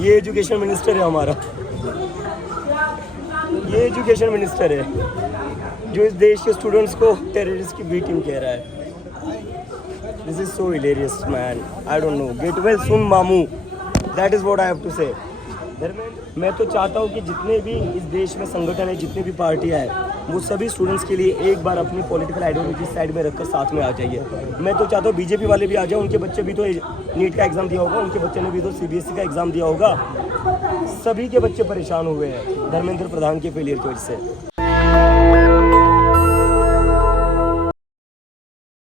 ये education minister है हमारा, ये एजुकेशन मिनिस्टर है जो इस देश के स्टूडेंट्स को टेररिस्ट की बी टीम कह रहा है। This is so hilarious man, I don't know, get well soon मामू, that is what I have to say. मैं तो चाहता हूँ कि जितने भी इस देश में संगठन है, जितनी भी पार्टियाँ हैं, वो सभी स्टूडेंट्स के लिए एक बार अपनी पॉलिटिकल आइडियोलॉजी साइड में रखकर साथ में आ जाइए। मैं तो चाहता हूँ बीजेपी वाले भी आ जाओ, उनके बच्चे भी तो नीट का एग्ज़ाम दिया होगा, उनके बच्चे ने भी तो सीबीएसई का एग्ज़ाम दिया होगा। सभी के बच्चे परेशान हुए हैं धर्मेंद्र प्रधान के फेलियर की वजह से।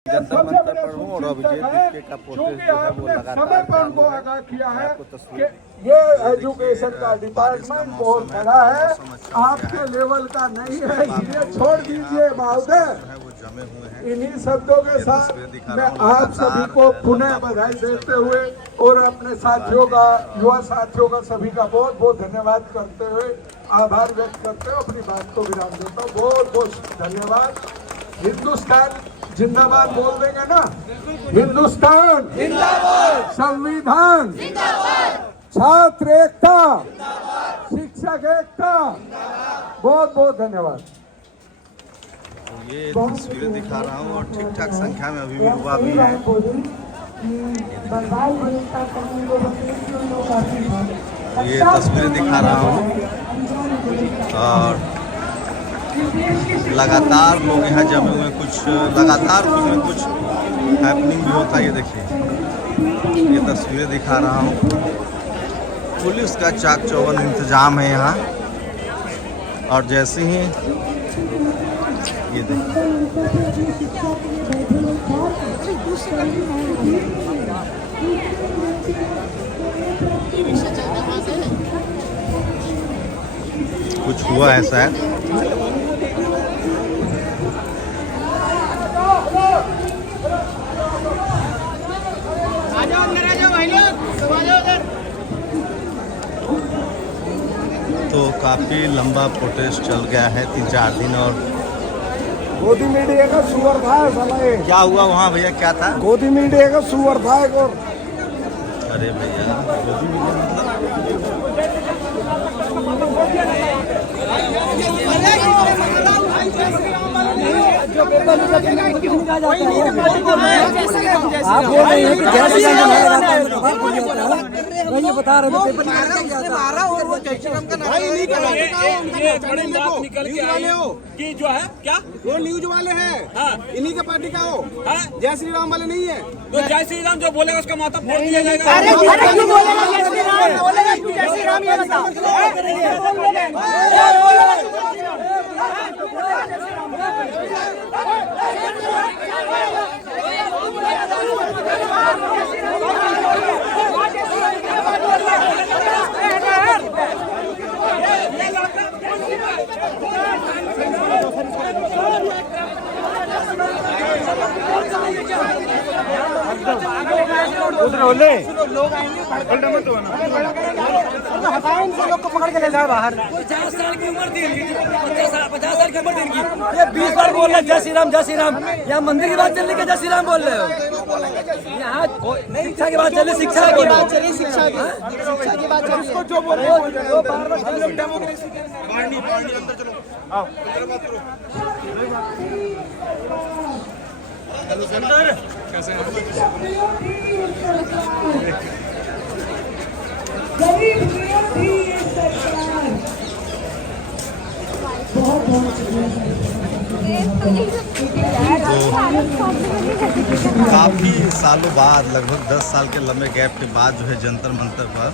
जंतर मंतर पर हूँ और अभिजीत दीपके का प्रोटेस्ट जो है वो लगातार चालू है। आपको तस्वीर ये एजुकेशन का डिपार्टमेंट बहुत बड़ा है, आपके लेवल का नहीं है, ये छोड़ दीजिए महोदय। इन्हीं शब्दों के साथ मैं आप सभी को पुनः बधाई देते हुए और अपने साथियों का, युवा साथियों का, सभी का बहुत बहुत धन्यवाद करते हुए, आभार व्यक्त करते हुए अपनी बात को विराम देता हूँ। बहुत बहुत धन्यवाद। हिंदुस्तान जिंदाबाद बोल देंगे ना? हिंदुस्तान जिंदाबाद, संविधान जिंदाबाद, छात्र एकता, शिक्षक एकता। बहुत बहुत धन्यवाद। ये तस्वीरें दिखा रहा हूँ और ठीक ठाक संख्या में अभी भी युवा भी है। ये तस्वीरें दिखा रहा हूँ और लगातार लोग यहाँ जमे हुए, कुछ लगातार कुछ न कुछ हैपनिंग भी होता है। ये देखिए, ये तस्वीरें दिखा रहा हूँ। पुलिस का चाक चौबंद इंतजाम है यहाँ और जैसे ही ये देखिए कुछ हुआ है शायद। तो काफ़ी लंबा प्रोटेस्ट चल गया है, 3-4 दिन। और गोदी मीडिया का सुअर था साला। क्या हुआ वहाँ भैया, क्या था? गोदी मीडिया का सुअर था एक और। अरे भैया गोदी मीडिया आप बोल रहे हैं कि जय श्री राम ये बता रहे थे पेपर मारा और वो जय श्री राम का नारा। ये बड़ी बात निकल के आई कि जो है क्या वो न्यूज वाले हैं, इन्हीं का पार्टी का हो, जय श्री राम वाले नहीं है। तो जय श्री राम जो बोलेगा उसका माथा फोड़ दिया जाएगा। अरे क्यों बोलेगा जय श्री राम? बोलेगा क्यों जय श्री राम? ये बताओ। लोग आएंगे, हटाओ इनसे, लोग को पकड़ के ले जाओ बाहर। 50 साल की उम्र थी इनकी, 50 साल की उम्र थी इनकी। ये 20 बार बोल रहे जय श्री राम जय श्री राम। यहाँ मंदिर की बात चल रही है, जय श्री राम बोल रहे हो? यहाँ शिक्षा की बात चल रही, शिक्षा की बात चली, शिक्षा की बात चल रही। जो बोल रहे हो बार-बार डेमोक्रेसी अंदर चलो। हेलो सेंटर, कैसे हैं? काफ़ी सालों बाद, लगभग 10 साल के लंबे गैप के बाद जो है जंतर मंतर पर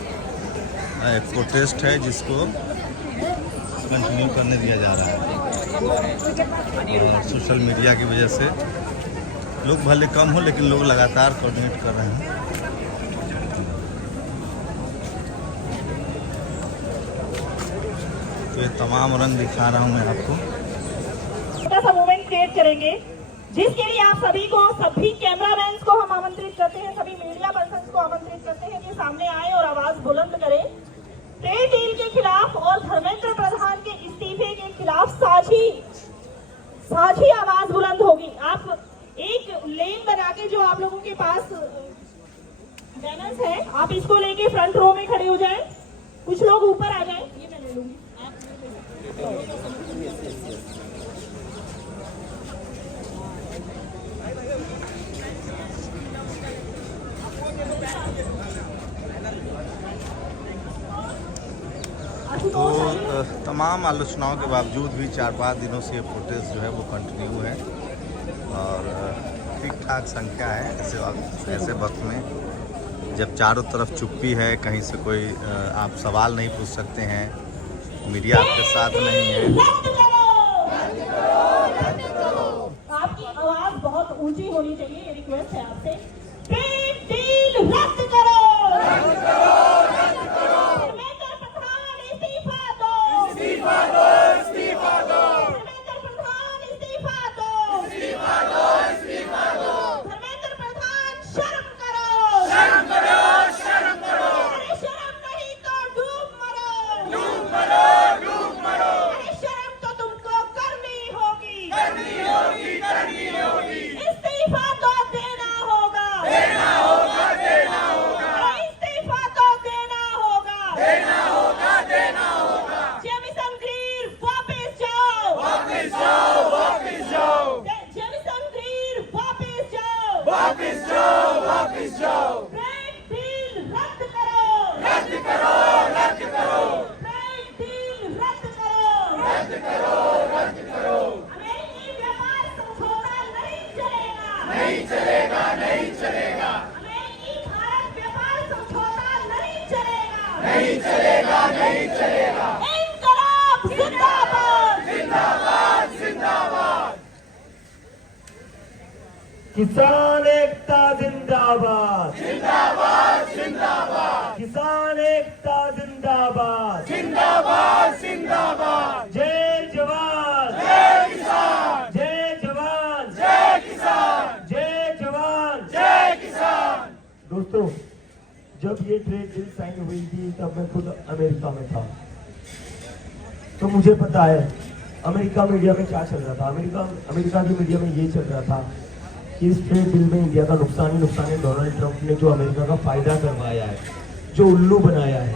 एक प्रोटेस्ट है जिसको कंटिन्यू करने दिया जा रहा है। और सोशल मीडिया की वजह से लोग भले कम हो लेकिन लोग लगातार कोऑर्डिनेट कर रहे हैं। तो ये तमाम रंग दिखा रहा हूँ मैं आपको। छोटा सा मूवमेंट क्रिएट करेंगे जिसके लिए आप सभी को, सभी कैमरामैन को हम आमंत्रित करते हैं, सभी मीडिया पर्सन को आमंत्रित करते हैं कि सामने आए और आवाज बुलंद करें। ट्रेड डील के खिलाफ और धर्मेंद्र प्रधान के इस्तीफे के खिलाफ साझी आवाज बुलंद होगी। आप एक लेन बना के, जो आप लोगों के पास बैनर्स है, आप इसको लेके फ्रंट रो में खड़े हो जाएं। कुछ लोग ऊपर आ जाए, ये मैं ले लूंगी। तो तमाम आलोचनाओं के बावजूद भी 4-5 दिनों से ये प्रोटेस्ट जो है वो कंटिन्यू है और ठीक ठाक संख्या है ऐसे वक्त में जब चारों तरफ चुप्पी है, कहीं से कोई आप सवाल नहीं पूछ सकते हैं, मीडिया आपके साथ नहीं है। आपकी आवाज बहुत ऊंची होनी चाहिए, ये रिक्वेस्ट है आपसे। ट्रेड डील रद्द करो, धर्मेंद्र प्रधान इस्तीफा दो, धर्मेंद्र प्रधान इस्तीफा दो, धर्मेंद्र प्रधान शर्म करो, अरे शर्म नहीं तो डूब मरो, अरे शर्म तो तुमको करनी होगी, इस्तीफा तो देना होगा, इस्तीफा तो देना होगा, जेमिसन ग्रीर वापस जाओ, जेमिसन ग्रीर वापस जाओ, ट्रेड डील रद्द करो, ट्रेड डील रद्द करो, अमेरिकी व्यापार समझौता नहीं चलेगा, अमेरिकी भारत व्यापार समझौता नहीं चलेगा, इंकलाब जिंदाबाद, किसान एकता जिंदाबाद, किसान एकता जिंदाबाद, जय जवान, जय जवान, जय जवान। दोस्तों, जब ये ट्रेड डील साइन हुई थी तब मैं खुद अमेरिका में था, तो मुझे पता है अमेरिका मीडिया में क्या चल रहा था। अमेरिका की मीडिया में ये चल रहा था कि इस ट्रेड डील में इंडिया का नुकसान ही नुकसान है। डोनाल्ड ट्रंप ने जो अमेरिका का फायदा करवाया है, जो उल्लू बनाया है,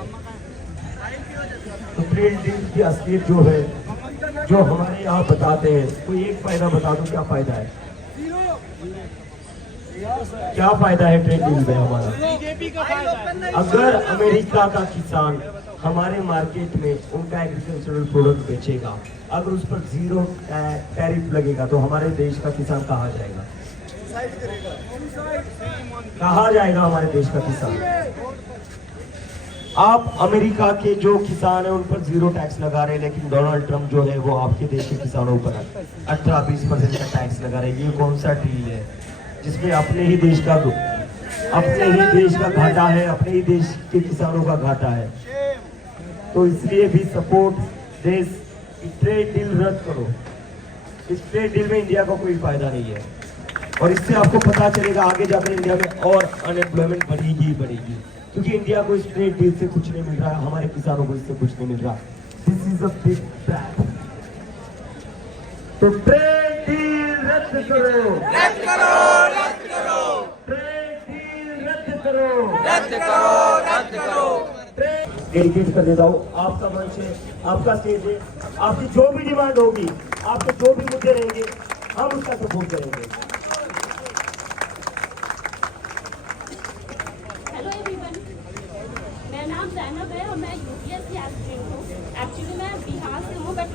तो ट्रेड डील की असलियत जो है, जो हमारे यहाँ बताते हैं, कोई एक फायदा बता दो, क्या फायदा है, क्या फायदा है ट्रेड डील में हमारा? अगर अमेरिका का किसान हमारे मार्केट में उनका एग्रीकल्चरल प्रोडक्ट बेचेगा, अगर उस पर 0 टैरिफ लगेगा, तो हमारे देश का किसान कहाँ जाएगा? कहाँ जाएगा हमारे देश का किसान? आप अमेरिका के जो किसान है उन पर 0 टैक्स लगा रहे हैं, लेकिन डोनाल्ड ट्रंप जो है वो आपके देश के किसानों पर 18-20% का टैक्स लगा रहे हैं। ये कौन सा डील है जिसमें अपने ही देश का घाटा है, अपने ही देश के किसानों का घाटा है? तो इसलिए भी सपोर्ट देश ट्रेड डील रद्द करो। इस ट्रेड डील में इंडिया का कोई फायदा नहीं है, और इससे आपको पता चलेगा आगे जाकर इंडिया में और अनएम्प्लॉयमेंट बढ़ेगी, क्योंकि इंडिया को इस ट्रेड डील से कुछ नहीं मिल रहा है, हमारे किसानों को इससे कुछ नहीं मिल रहा। This is a big trap. तो ट्रेड डील रद्द करो, ट्रेड डील रद्द करो। डेडिकेट कर देता हूँ, आपका मंच है, आपका स्टेज है, आपकी जो भी डिमांड होगी, आपके जो भी मुद्दे रहेंगे, हम उसका सपोर्ट करेंगे। हेलो एवरीवन, मेरा नाम जैनब है और मैं यूपीएससी एस्पिरेंट हूँ। एक्चुअली मैं बिहार से हूँ, बट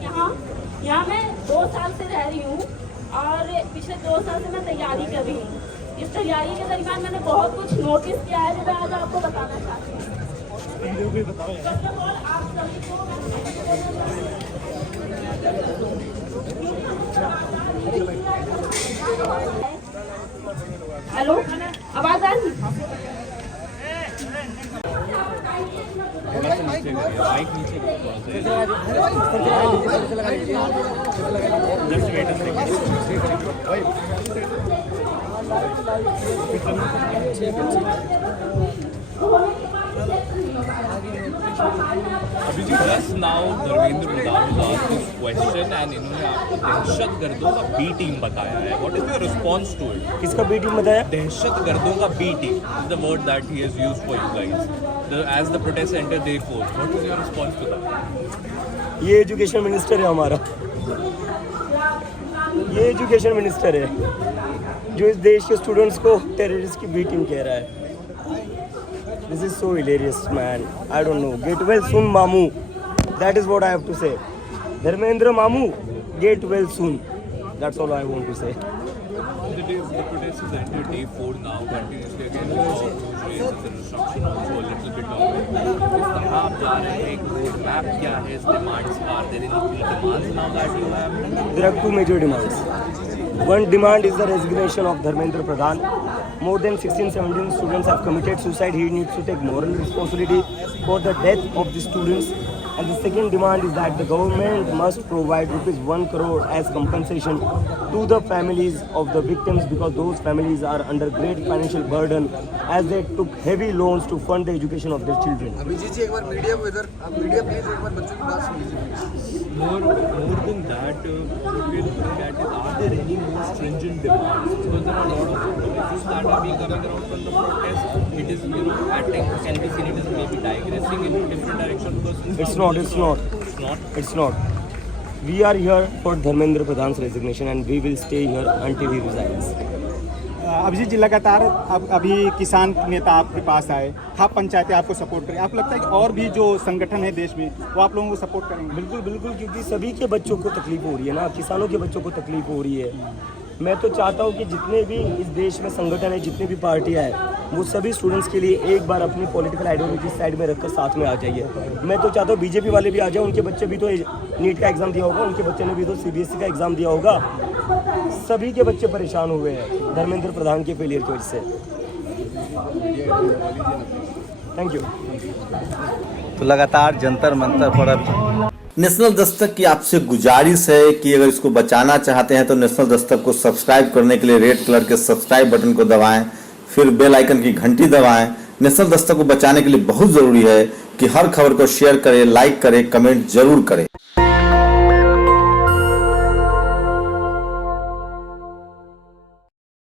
यहाँ मैं 2 साल से रह रही हूँ और पिछले 2 साल से मैं तैयारी कर रही हूँ। इस तैयारी के दरमियान मैंने बहुत कुछ नोटिस किया है, जो मैं आज आपको बताना चाहती हूँ। फर्स्ट ऑफ ऑल, आप सभी को हेलो, आवाज आ रही? अभिजीत, just now धर्मेंद्र प्रधान ने asked this question and इन्होंने आपको दहशतगर्दों का बी टीम बताया है. What is your response to it? किसका बी टीम बताया? दहशतगर्दों का B team is the word that he has used for you guys. as the protests enter day 4, what is your response to that? ये education minister है हमारा, ये education minister है जो इस देश के स्टूडेंट्स को टेररिस्ट की बी टीम कह रहा है। This is so hilarious man, I don't know, get well soon मामू, that is what I have to say. Dharmendra मामू, get well soon, that's all I want to say. The protest is entered day 4 now, continuously again. There is a disruption also a little bit of it. कहाँ आप जा रहे हैं, एक road map क्या है, इस demands are there any key demands now that you have? There are two major demands. One demand is the resignation of Dharmendra Pradhan. More than 16-17 students have committed suicide. He needs to take moral responsibility for the death of the students. And the second demand is that the government must provide ₹1 crore as compensation to the families of the victims, because those families are under great financial burden as they took heavy loans to fund the education of their children. Abhijit जी एक बार media को इधर, आप media please एक बार बच्चों की बात सुन लीजिए। More than that, what we're looking at is, are there any more stringent demands? Because there are a lot of issues that are being coming around from the protest. It is, at times can be seen it is maybe digressing in different direction because It's not. It's not. We are here for Dharmendra Pradhan's resignation and we will stay here until he resigns. Abhijit जी, लगातार अब अभी किसान नेता आपके पास आए, खाप पंचायतें आपको support करें, आपको लगता है कि और भी जो संगठन है देश में वो आप लोगों को सपोर्ट करेंगे? बिल्कुल बिल्कुल, क्योंकि सभी के बच्चों को तकलीफ हो रही है ना, किसानों के बच्चों को तकलीफ हो रही है। मैं तो चाहता हूँ कि जितने भी इस देश में संगठन है, जितनी भी पार्टियाँ हैं, वो सभी स्टूडेंट्स के लिए एक बार अपनी पॉलिटिकल आइडियोलॉजी साइड में रखकर साथ में आ जाइए। मैं तो चाहता हूँ बीजेपी वाले भी आ जाए, उनके बच्चे भी तो नीट का एग्ज़ाम दिया होगा, उनके बच्चे ने भी तो सीबीएसई का एग्ज़ाम दिया होगा। सभी के बच्चे परेशान हुए हैं धर्मेंद्र प्रधान के फेलियर की वजह से। Thank you. तो लगातार जंतर मंतर पर अब नेशनल दस्तक की आपसे गुजारिश है कि अगर इसको बचाना चाहते हैं तो नेशनल दस्तक को सब्सक्राइब करने के लिए रेड कलर के सब्सक्राइब बटन को दबाएं, फिर बेल आइकन की घंटी दबाएं। नेशनल दस्तक को बचाने के लिए बहुत ज़रूरी है कि हर खबर को शेयर करें, लाइक करें, कमेंट जरूर करें।